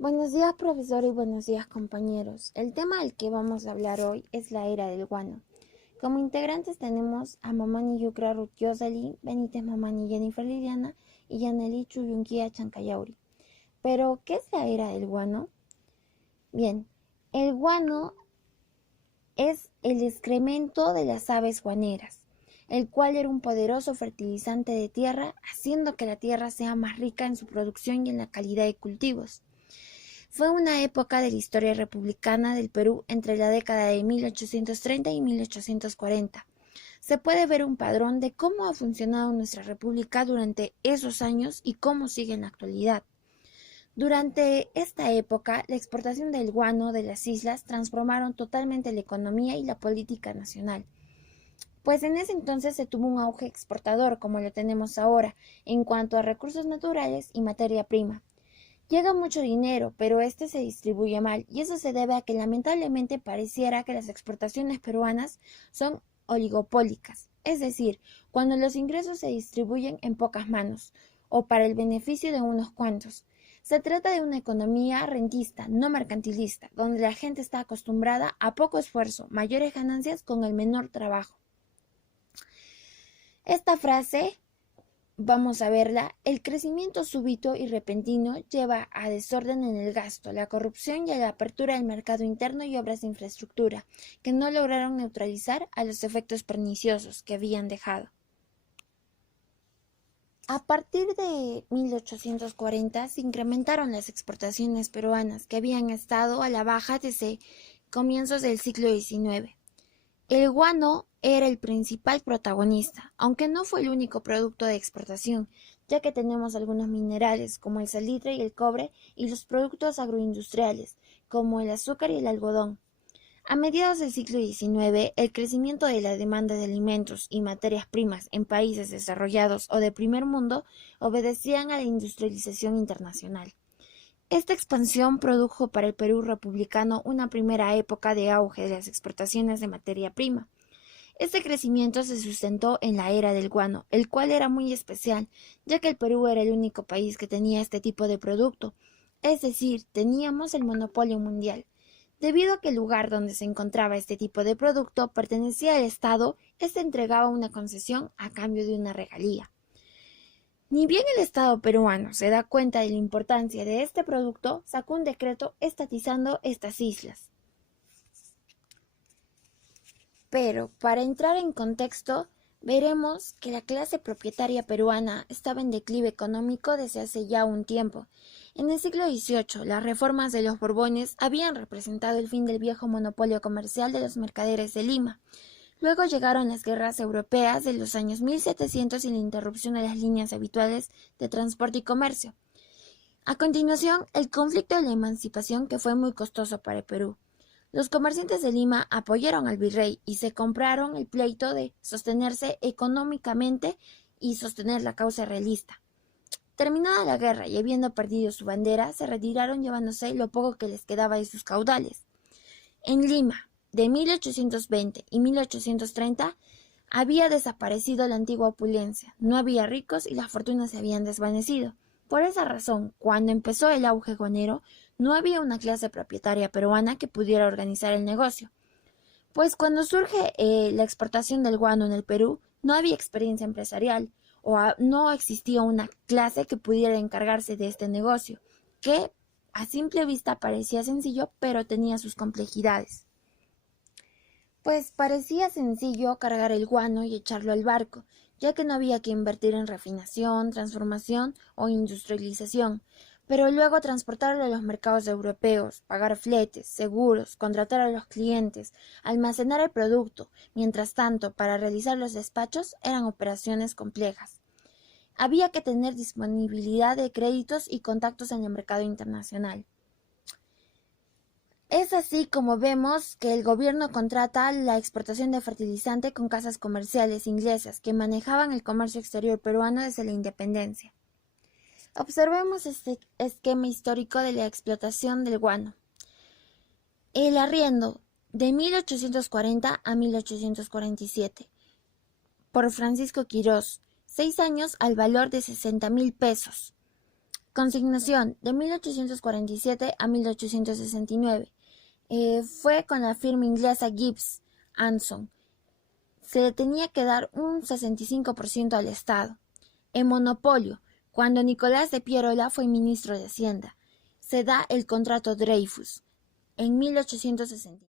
Buenos días, profesor, y buenos días, compañeros. El tema del que vamos a hablar hoy es la era del guano. Como integrantes tenemos a Mamani Yucra Ruth Yoseli, Benítez Mamani Jennifer Liliana y Yaneli Chuyunquía Chancayauri. Pero, ¿qué es la era del guano? Bien, el guano es el excremento de las aves guaneras, el cual era un poderoso fertilizante de tierra, haciendo que la tierra sea más rica en su producción y en la calidad de cultivos. Fue una época de la historia republicana del Perú entre la década de 1830 y 1840. Se puede ver un padrón de cómo ha funcionado nuestra república durante esos años y cómo sigue en la actualidad. Durante esta época, la exportación del guano de las islas transformaron totalmente la economía y la política nacional, pues en ese entonces se tuvo un auge exportador como lo tenemos ahora en cuanto a recursos naturales y materia prima. Llega mucho dinero, pero este se distribuye mal, y eso se debe a que lamentablemente pareciera que las exportaciones peruanas son oligopólicas, es decir, cuando los ingresos se distribuyen en pocas manos, o para el beneficio de unos cuantos. Se trata de una economía rentista, no mercantilista, donde la gente está acostumbrada a poco esfuerzo, mayores ganancias con el menor trabajo. Esta frase vamos a verla. El crecimiento súbito y repentino lleva a desorden en el gasto, la corrupción y a la apertura del mercado interno y obras de infraestructura, que no lograron neutralizar a los efectos perniciosos que habían dejado. A partir de 1840 se incrementaron las exportaciones peruanas, que habían estado a la baja desde comienzos del siglo XIX. El guano era el principal protagonista, aunque no fue el único producto de exportación, ya que tenemos algunos minerales como el salitre y el cobre y los productos agroindustriales como el azúcar y el algodón. A mediados del siglo XIX, el crecimiento de la demanda de alimentos y materias primas en países desarrollados o de primer mundo obedecían a la industrialización internacional. Esta expansión produjo para el Perú republicano una primera época de auge de las exportaciones de materia prima. Este crecimiento se sustentó en la era del guano, el cual era muy especial, ya que el Perú era el único país que tenía este tipo de producto, es decir, teníamos el monopolio mundial. Debido a que el lugar donde se encontraba este tipo de producto pertenecía al Estado, éste entregaba una concesión a cambio de una regalía. Ni bien el Estado peruano se da cuenta de la importancia de este producto, sacó un decreto estatizando estas islas. Pero, para entrar en contexto, veremos que la clase propietaria peruana estaba en declive económico desde hace ya un tiempo. En el siglo XVIII, las reformas de los Borbones habían representado el fin del viejo monopolio comercial de los mercaderes de Lima. Luego llegaron las guerras europeas de los años 1700 y la interrupción de las líneas habituales de transporte y comercio. A continuación, el conflicto de la emancipación, que fue muy costoso para el Perú. Los comerciantes de Lima apoyaron al virrey y se compraron el pleito de sostenerse económicamente y sostener la causa realista. Terminada la guerra y habiendo perdido su bandera, se retiraron llevándose lo poco que les quedaba de sus caudales. En Lima, de 1820 y 1830, había desaparecido la antigua opulencia, no había ricos y las fortunas se habían desvanecido. Por esa razón, cuando empezó el auge guanero, no había una clase propietaria peruana que pudiera organizar el negocio. Pues cuando surge la exportación del guano en el Perú, no había experiencia empresarial o no existía una clase que pudiera encargarse de este negocio, que a simple vista parecía sencillo, pero tenía sus complejidades. Pues parecía sencillo cargar el guano y echarlo al barco, ya que no había que invertir en refinación, transformación o industrialización, pero luego transportarlo a los mercados europeos, pagar fletes, seguros, contratar a los clientes, almacenar el producto, mientras tanto, para realizar los despachos eran operaciones complejas. Había que tener disponibilidad de créditos y contactos en el mercado internacional. Es así como vemos que el gobierno contrata la exportación de fertilizante con casas comerciales inglesas que manejaban el comercio exterior peruano desde la independencia. Observemos este esquema histórico de la explotación del guano. El arriendo de 1840 a 1847 por Francisco Quirós, 6 años al valor de 60,000 pesos. Consignación de 1847 a 1869. Fue con la firma inglesa Gibbs Anson. Se le tenía que dar un 65% al Estado. El monopolio. Cuando Nicolás de Pierola fue ministro de Hacienda, se da el contrato Dreyfus en 1860.